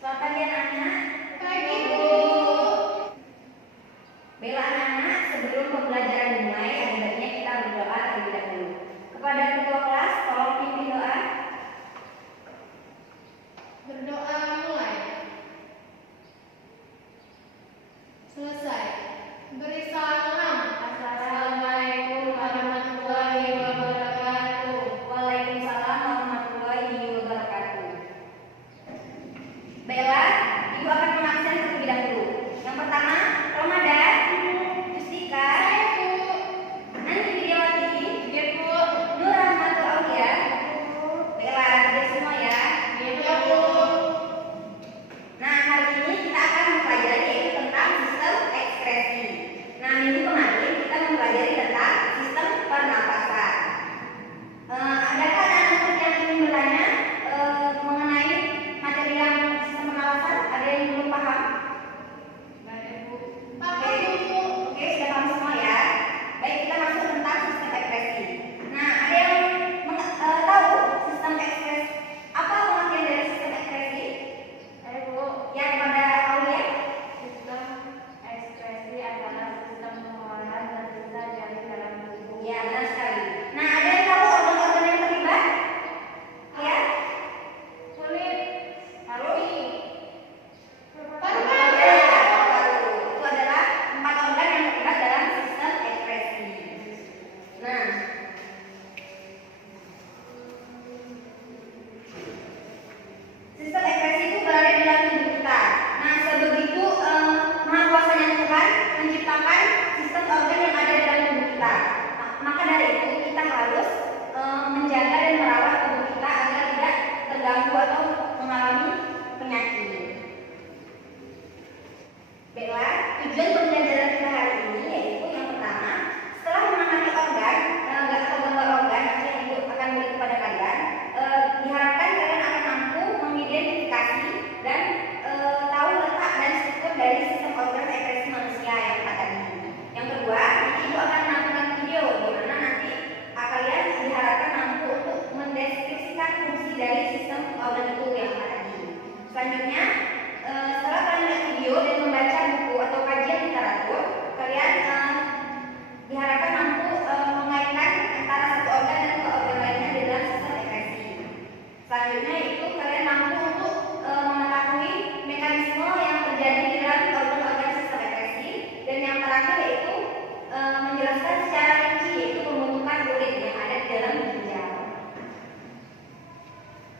Selamat pagi anak-anak. Pagi, Bu. Baiklah anak-anak, sebelum pembelajaran dimulai, ada baiknya kita berdoa terlebih dahulu. Kepada ketua kelas, tolong pimpin doa. Berdoa mulai. Selesai. Beri salam. Assalamualaikum warahmatullahi wabarakatuh. Waalaikumsalam warahmatullahi wabarakatuh. Baiklah, Ibu akan mengabsen terlebih dahulu. Yang pertama, Ramadan, Justika, Saya, Bu. Andi Widiawati, Ya, Bu. Nur Rahmatul Aulia. Baiklah, kerja semua ya. Ya, Bu. Nah, hari ini kita akan mempelajari yaitu tentang sistem ekspresi. Nah, minggu kemarin kita mempelajari tentang sistem pernapasan. Adakah anak-anak yang ingin bertanya mengenai materi yang sistem pernapasan? Ada yang belum paham? Baik, Bu. Paham, Bu. Oke, sudah paham semua ya. Baik, kita masuk tentang sistem ekspresi. Nah, ada yang tahu sistem ekspresi? Apa pengertian dari sistem ekspresi? Ayo, Bu. Ya, kepada Aulia. Sistem ekspresi adalah sistem pengolahan dan bisa dari dalam tubuh. Ya, benar sekali. Nah, ada yang tahu organ-organ yang terlibat? Ya? Kulit, hati, Ya, paru. Itu adalah 4 organ yang terlibat dalam sistem ekspresi. Nah, sistem ekspresi itu berada di dalam tubuh kita. Nah, sebegitu maha kuasanya Tuhan menciptakan sistem organ yang ada di dalam tubuh kita. Maka dari itu kita harus menjaga dan merawat tubuh kita agar tidak terganggu atau mengalami penyakit. Baiklah, tujuan pembelajaran kita hari ini yaitu yang pertama, setelah memahami organ, atau gambar organ yang Ibu akan beri kepada kalian, diharapkan kalian akan mampu mengidentifikasi dan tahu letak dan struktur dari sistem organ ekspresi manusia yang ada ini. Yang kedua, nanti Ibu akan menampilkan video di mana nanti kalian diharapkan mampu untuk mendeskripsikan fungsi dari sistem organ itu yang ada ini. Selanjutnya, setelah kalian lihat video dan membaca buku atau kajian literatur, kalian diharapkan mampu mengaitkan antara satu organ dan dua organ lainnya di dalam sistem ekspresi. Selanjutnya itu kalian mampu untuk mengetahui mekanisme yang terjadi di dalam organ-organ sistem ekspresi, dan yang terakhir yaitu menjelaskan secara rinci yaitu pembentukan kulit yang ada di dalam ginjal.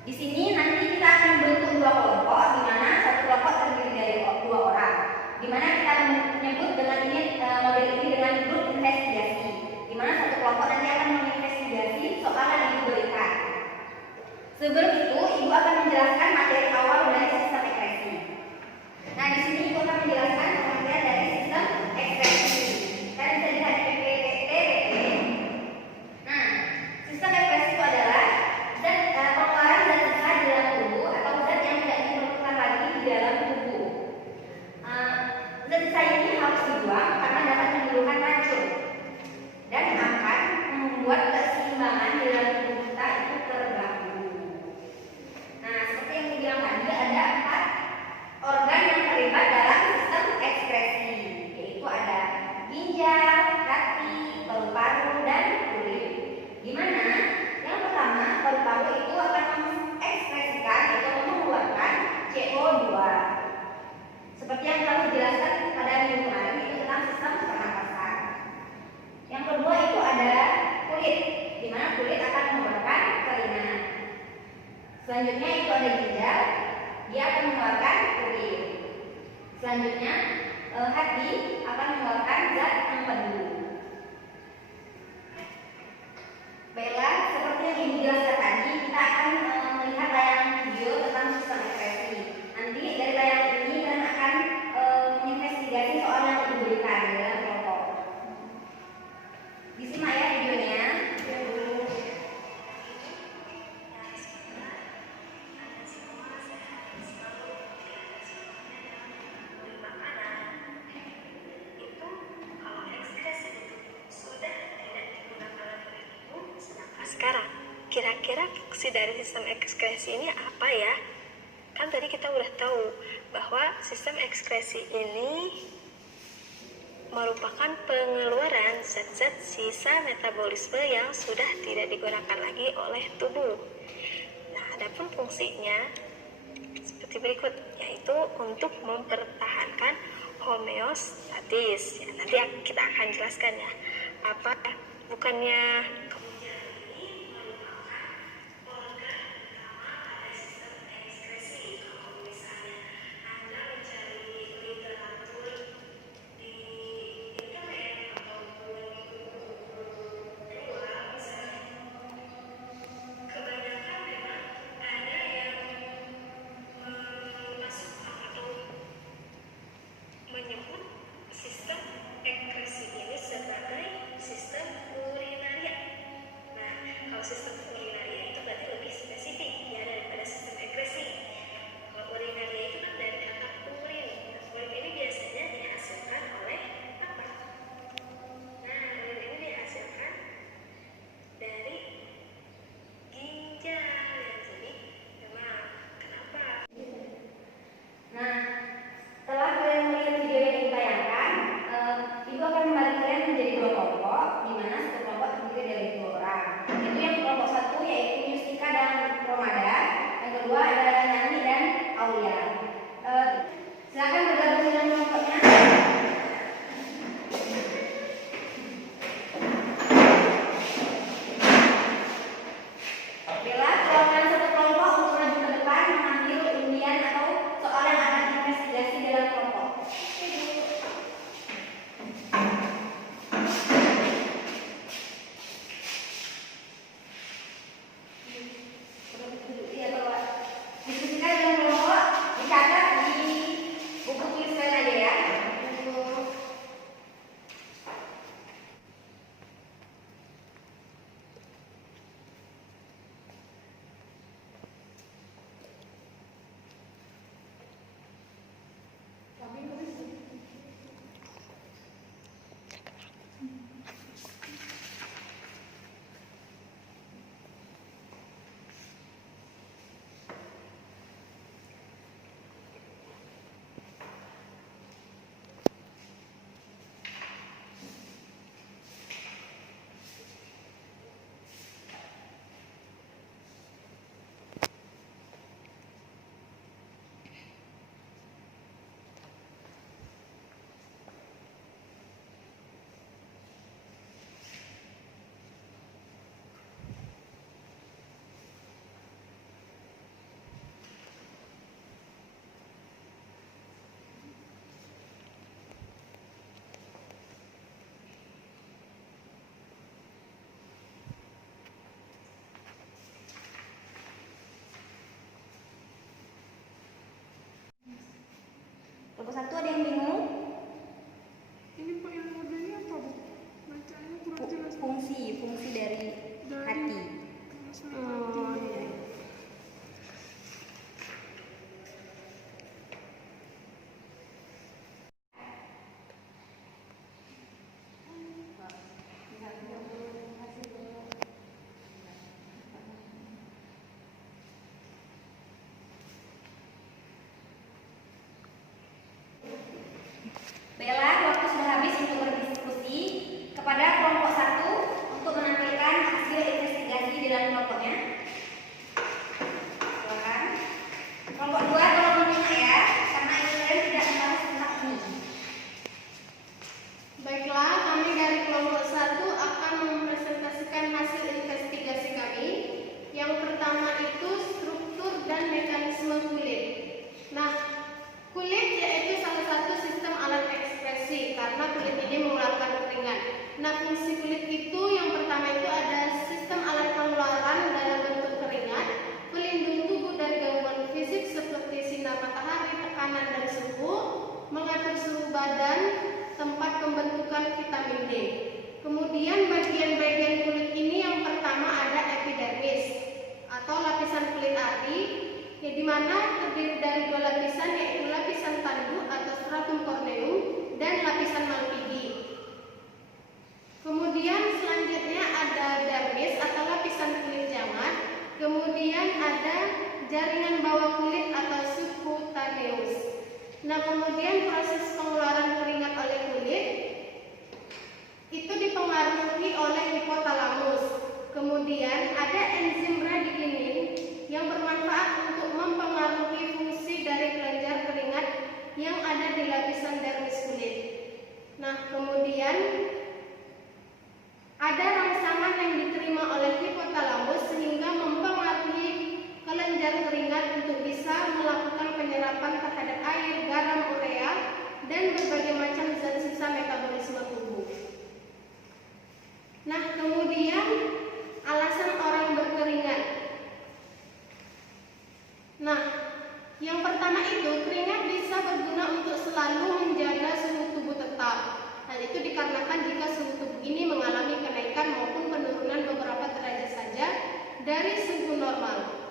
Di sini nanti kita akan bentuk 2 kelompok, di mana satu kelompok terdiri dari 2 orang, di mana kita menyebut dengan ini model ini dengan grup investigasi, di mana satu kelompok nanti akan menginvestigasi soal yang diberikan. Sebelum itu, Ibu akan menjelaskan materi awal dari sistem ekspresi. Nah, di sini Ibu akan menjelaskan pengertian dari sistem ekspresi. Kan bisa dilihat di PPT. Nah, sistem ekspresi itu adalah pengeluaran zat sisa di dalam tubuh atau zat yang tidak diperlukan lagi di dalam tubuh. Zat sisa ini harus dibuang karena dapat menimbulkan racun dan akan membuat keseimbangan di dalam tubuh kita itu terganggu. Nah, seperti yang dibilang tadi, ada 4 organ yang terlibat dalam sistem ekspresi, yaitu ada ginjal, hati, paru-paru, dan kulit. Di mana yang pertama, paru-paru itu akan mengekspresikan atau mengeluarkan CO2. Seperti yang telah dijelaskan pada minggu kemarin, itu tentang sistem pernapasan. Yang kedua itu ada kulit, di mana kulit akan mengeluarkan keringat. Selanjutnya itu ada ginjal, dia akan mengeluarkan urin. Selanjutnya hati akan mengeluarkan zat empedu. Baiklah, seperti yang Ibu jelaskan tadi, kita akan melihat tayangan video tentang sistem ekspresi. Nanti dari tayangan ini kalian akan menginvestigasi soal yang diberikan di dalam kelompok. Disimak ya videonya. Sekarang, kira-kira fungsi dari sistem ekskresi ini apa ya? Kan tadi kita udah tahu bahwa sistem ekskresi ini merupakan pengeluaran zat-zat sisa metabolisme yang sudah tidak digunakan lagi oleh tubuh. Nah, adapun fungsinya seperti berikut, yaitu untuk mempertahankan homeostatis. Ya, nanti kita akan jelaskan ya. Apa bukannya menyebut sistem ekskresi ini sebagai sistem urinaria. Nah, kalau sistem urinaria itu berarti lebih spesifik ya daripada sistem ekskresi. Kalau urinaria itu kan dari kata urin. Urin ini biasanya dihasilkan oleh apa? Nah, urin ini dihasilkan dari ginjal. Jadi, memang kenapa? Nah, setelah kalian melihat video yang ditayangkan, Ibu akan membagi kalian menjadi dua kelompok, di mana satu kelompok terdiri dari dua orang. Itu yang kelompok satu yaitu Yustika dan Romada, yang kedua adalah Nani dan Aulia. Silakan bergabung dengan kelompoknya. Bella, silakan satu kelompok untuk maju ke depan mengambil undian atau soal yang akan diinvestigasi dalam kelompok. Iya, bawa. Diskusikan dengan kelompok, dicatat di buku tulisan aja ya. Kelompok satu ada yang bingung? Ini Pak yang modelnya apa Bu? Bacanya kurang jelas. Fungsi dari hati. Oh, iya. Bella, waktu sudah habis untuk berdiskusi. Kepada kelompok satu untuk menampilkan hasil investigasi di dalam kelompoknya. Silakan. Kelompok dua tolong menyimak ya, karena ini kalian tidak membahas tentang ini. Baiklah, kami dari kelompok 1 akan mempresentasikan hasil investigasi kami. Yang pertama itu struktur dan mekanisme kulit. Nah, kulit yaitu salah satu sistem alat ekspresi karena kulit ini mengeluarkan keringat. Nah, fungsi kulit itu yang pertama itu ada sistem alat pengeluaran dalam bentuk keringat, pelindung tubuh dari gangguan fisik seperti sinar matahari, tekanan dan suhu, mengatur suhu badan, tempat pembentukan vitamin D. Kemudian bagian-bagian kulit ini yang pertama ada epidermis atau lapisan kulit ari, yang dimana terdiri dari dua lapisan yaitu lapisan tanduk atau stratum corneum dan lapisan malpighi. Kemudian selanjutnya ada dermis atau lapisan kulit jamar. Kemudian ada jaringan bawah kulit atau lapisan dermis kulit. Nah, kemudian ada rangsangan yang diterima oleh hipotalamus sehingga mempengaruhi kelenjar keringat untuk bisa melakukan penyerapan terhadap air, garam, urea, dan berbagai macam zat sisa metabolisme tubuh. Nah, kemudian alasan orang berkeringat. Nah, yang pertama itu keringat bisa berguna untuk selalu menjaga suhu tubuh tetap. Hal itu dikarenakan jika suhu tubuh ini mengalami kenaikan maupun penurunan beberapa derajat saja dari suhu normal.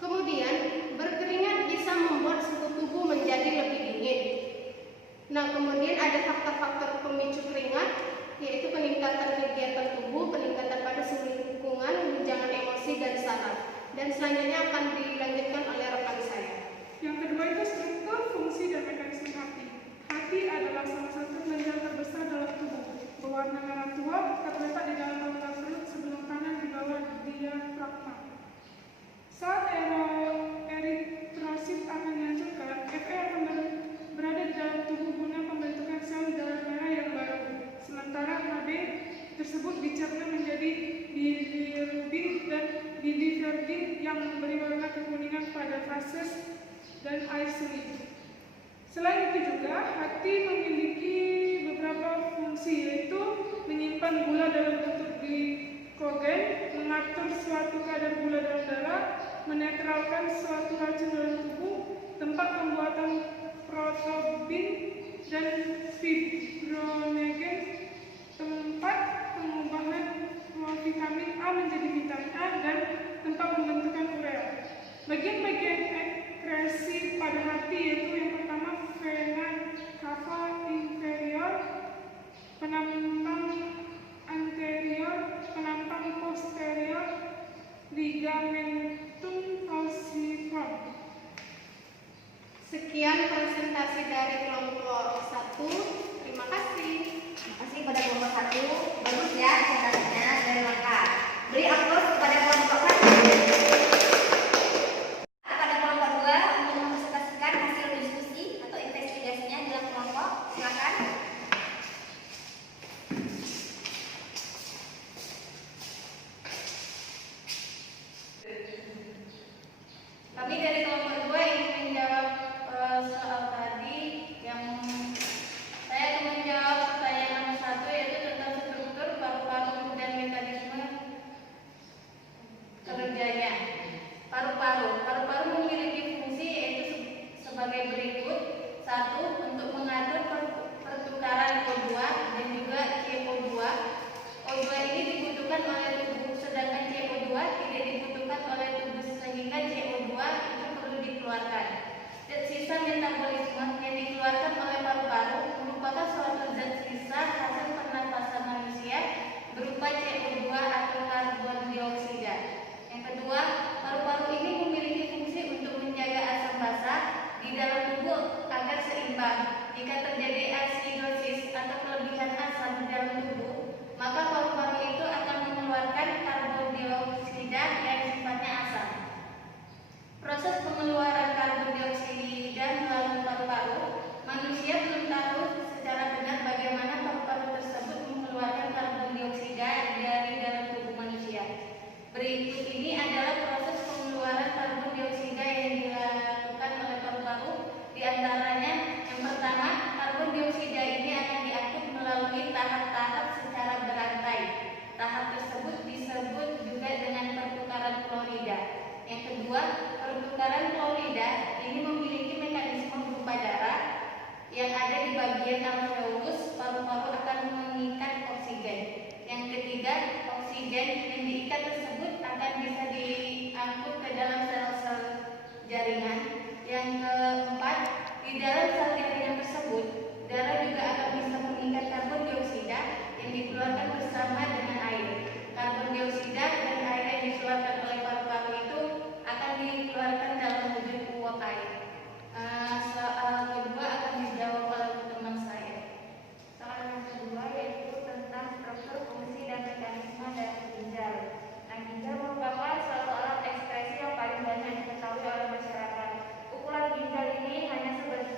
Kemudian, berkeringat bisa membuat suhu tubuh menjadi lebih dingin. Nah, kemudian ada faktor-faktor pemicu keringat, yaitu peningkatan kegiatan tubuh, peningkatan pada suhu lingkungan, guncangan emosi, dan saraf. Dan selanjutnya akan dilanjutkan oleh rekan saya. Yang kedua itu struktur, fungsi, dan mekanisme hati. Hati adalah salah satu kelenjar terbesar dalam tubuh. Berwarna merah tua, terletak di dalam rongga perut sebelah kanan di bawah diafragma. Saat eritrosit akan dihancurkan, Fe akan berada di dalam tubuh guna pembentukan sel darah merah yang baru. Sementara Hb tersebut dicerna menjadi bilirubin dan biliverdin yang memberi warna kekuningan pada fases dan air seni. Selain itu juga, hati memiliki beberapa fungsi, yaitu menyimpan gula dalam bentuk glikogen, mengatur suatu kadar gula dalam darah, menetralkan suatu racun dalam tubuh, tempat pembuatan protobin dan fibronogen, tempat pengubahan vitamin A menjadi vitamin A, dan tempat pembentukan urea. Bagian-bagian ekskresi pada hati yaitu yang pertama vena cava inferior, penampang anterior, penampang posterior, ligamentum falciform. Sekian presentasi dari kelompok 1. Terima kasih. Terima kasih pada kelompok 1. Bagus ya presentasinya dan lengkap. Beri aplaus kepada kelompok 1. Pada kelompok 2 untuk mempresentasikan hasil diskusi atau investigasinya dalam kelompok. Silakan. Kami dari kelompok 2 ingin menjawab soal tadi yang saya akan menjawab pertanyaan nomor 1, yaitu tentang struktur paru-paru dan mekanisme kerjanya. Paru-paru memiliki fungsi yaitu sebagai berikut. 1. Untuk mengatur pertukaran O2 dan juga CO2. O2 ini dibutuhkan oleh tubuh, sedangkan CO2 tidak dibutuhkan oleh tubuh, sehingga CO2 itu perlu dikeluarkan. Zat sisa metabolisme yang dikeluarkan oleh paru-paru merupakan suatu zat sisa hasil pernapasan manusia berupa CO2 atau karbon dioksida. Yang kedua, paru-paru ini memiliki fungsi untuk menjaga asam basa di dalam tubuh agar seimbang. Jika terjadi asidosis atau kelebihan asam di dalam tubuh, maka paru-paru itu akan mengeluarkan karbon dioksida yang sifatnya asam. Proses pengeluaran karbon dioksida melalui paru-paru, manusia belum tahu secara benar bagaimana paru-paru tersebut mengeluarkan karbon dioksida dari dalam tubuh manusia. Berikut ini adalah proses pengeluaran karbon dioksida yang dilakukan oleh paru-paru. Di antaranya, yang pertama, karbon dioksida ini akan diangkut melalui tahap-tahap secara berantai. Tahap tersebut disebut juga dengan pertukaran klorida. Yang kedua, pertukaran klorida ini memiliki mekanisme berupa darah yang ada di bagian alveolus. Paru-paru akan mengikat oksigen. Yang ketiga, oksigen yang diikat tersebut akan bisa diangkut ke dalam sel-sel jaringan. Yang keempat, di dalam sel jaringan tersebut, darah juga akan bisa mengikat karbon dioksida yang dikeluarkan bersama dengan air. Karbon dioksida dan air yang dikeluarkan oleh paru-paru itu akan dikeluarkan dalam wujud uap air. Soal kedua akan dijawab oleh teman saya. Soal yang kedua yaitu tentang struktur, fungsi, dan mekanisme dari ginjal. Nah, ginjal merupakan suatu alat ekspresi yang paling banyak diketahui oleh masyarakat. Ukuran ginjal ini hanya sebenarnya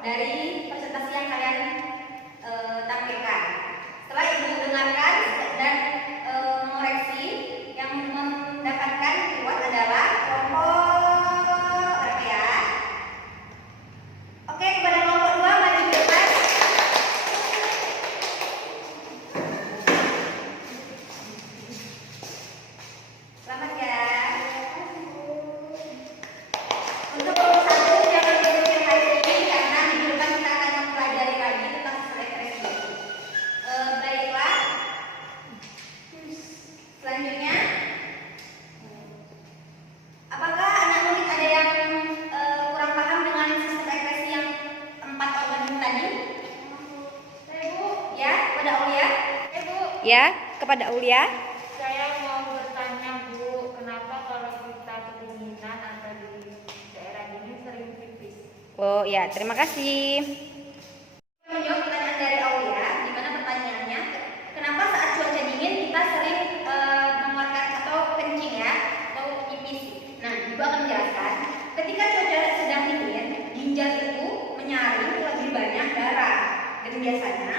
dari presentasi yang kalian tampilkan. Setelah Ibu dengarkan dan mengoreksi, yang mendapatkan reward adalah kelompok berapa ya? Oke, kepada kelompok 2 maju ke depan. Selamat ya. Untuk kelompok 1 jangan berpikir hari ini karena minggu depan kita akan mempelajari lagi tentang sistem ekspresi. Baiklah. Selanjutnya, apakah anak murid ada yang kurang paham dengan sistem ekspresi yang 4 organ itu tadi? Ibu, Ya, kepada Aulia. Ibu, Ya, kepada Aulia. saya mau bertanya Bu, kenapa kalau kita kedinginan atau di daerah dingin sering pipis? Oh ya, terima kasih. Menjawab pertanyaan dari Aulia, di mana pertanyaannya, kenapa saat cuaca dingin kita sering mengeluarkan atau kencing ya, atau pipis? Nah, Ibu akan menjelaskan, ketika cuaca sedang dingin, ginjal itu menyaring lebih banyak darah, dan biasanya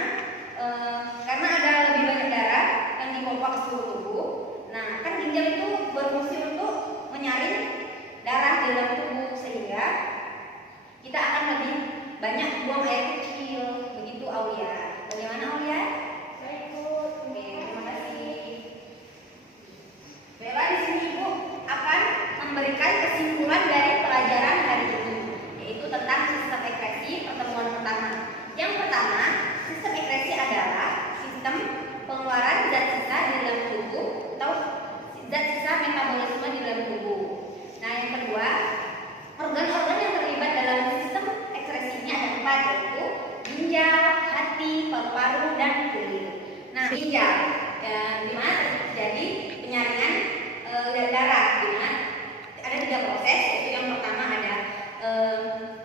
karena ada lebih banyak darah yang dipompa ke seluruh tubuh, nah kan ginjal itu berfungsi untuk menyaring darah di dalam tubuh sehingga kita akan lebih banyak buang air kecil. Begitu Aulia. Bagaimana Aulia? Baik Bu. Oke, terima kasih. Baiklah, di sini Ibu akan memberikan kesimpulan dari pelajaran hari ini, yaitu tentang sistem ekspresi pertemuan pertama. Yang pertama, sistem ekspresi adalah sistem pengeluaran zat sisa di dalam tubuh atau zat sisa metabolisme di dalam tubuh. Nah, yang kedua, organ-organ yang terlibat dalam sistem ekspresi ini ada 4, yaitu ginjal, hati, paru-paru, dan kulit. Nah, ginjal, di mana terjadi penyaringan darah, di mana ada 3 proses, yaitu yang pertama ada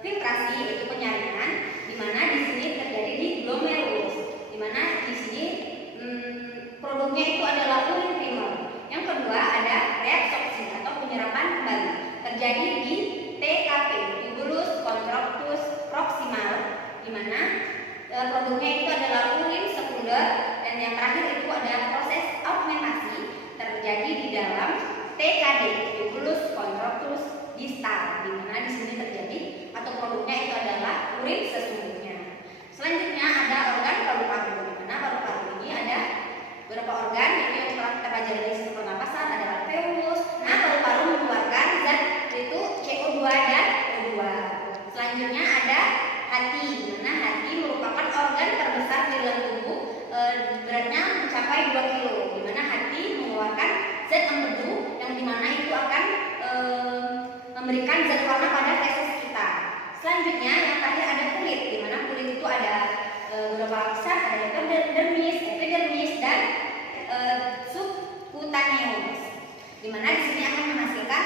filtrasi, yaitu penyaringan, di mana di sini terjadi di glomerulus, di mana di sini produknya itu adalah urin primer. Yang kedua ada reabsorpsi atau penyerapan kembali, terjadi di TKP, tubulus contractus proximal, di mana produknya itu adalah urin sekunder, dan yang terakhir itu ada proses augmentasi, terjadi di dalam TKD, tubulus contractus distal, di mana di sini terjadi atau produknya itu adalah urin sesungguhnya. Selanjutnya ada organ paru-paru, di mana paru-paru ini ada beberapa organ yang telah kita pelajari di sistem pernapasan, ada alveolus. Nah, paru-paru mengeluarkan zat yaitu CO2 dan O2. Selanjutnya ada hati, di mana hati merupakan organ terbesar di dalam tubuh, beratnya mencapai 2 kg, di mana hati mengeluarkan zat empedu yang dimana itu akan memberikan zat warna pada feses kita. Selanjutnya yang terakhir ada kulit, di mana kulit itu ada beberapa lapisan, ada epidermis, dan subcutaneous, di mana di sini akan menghasilkan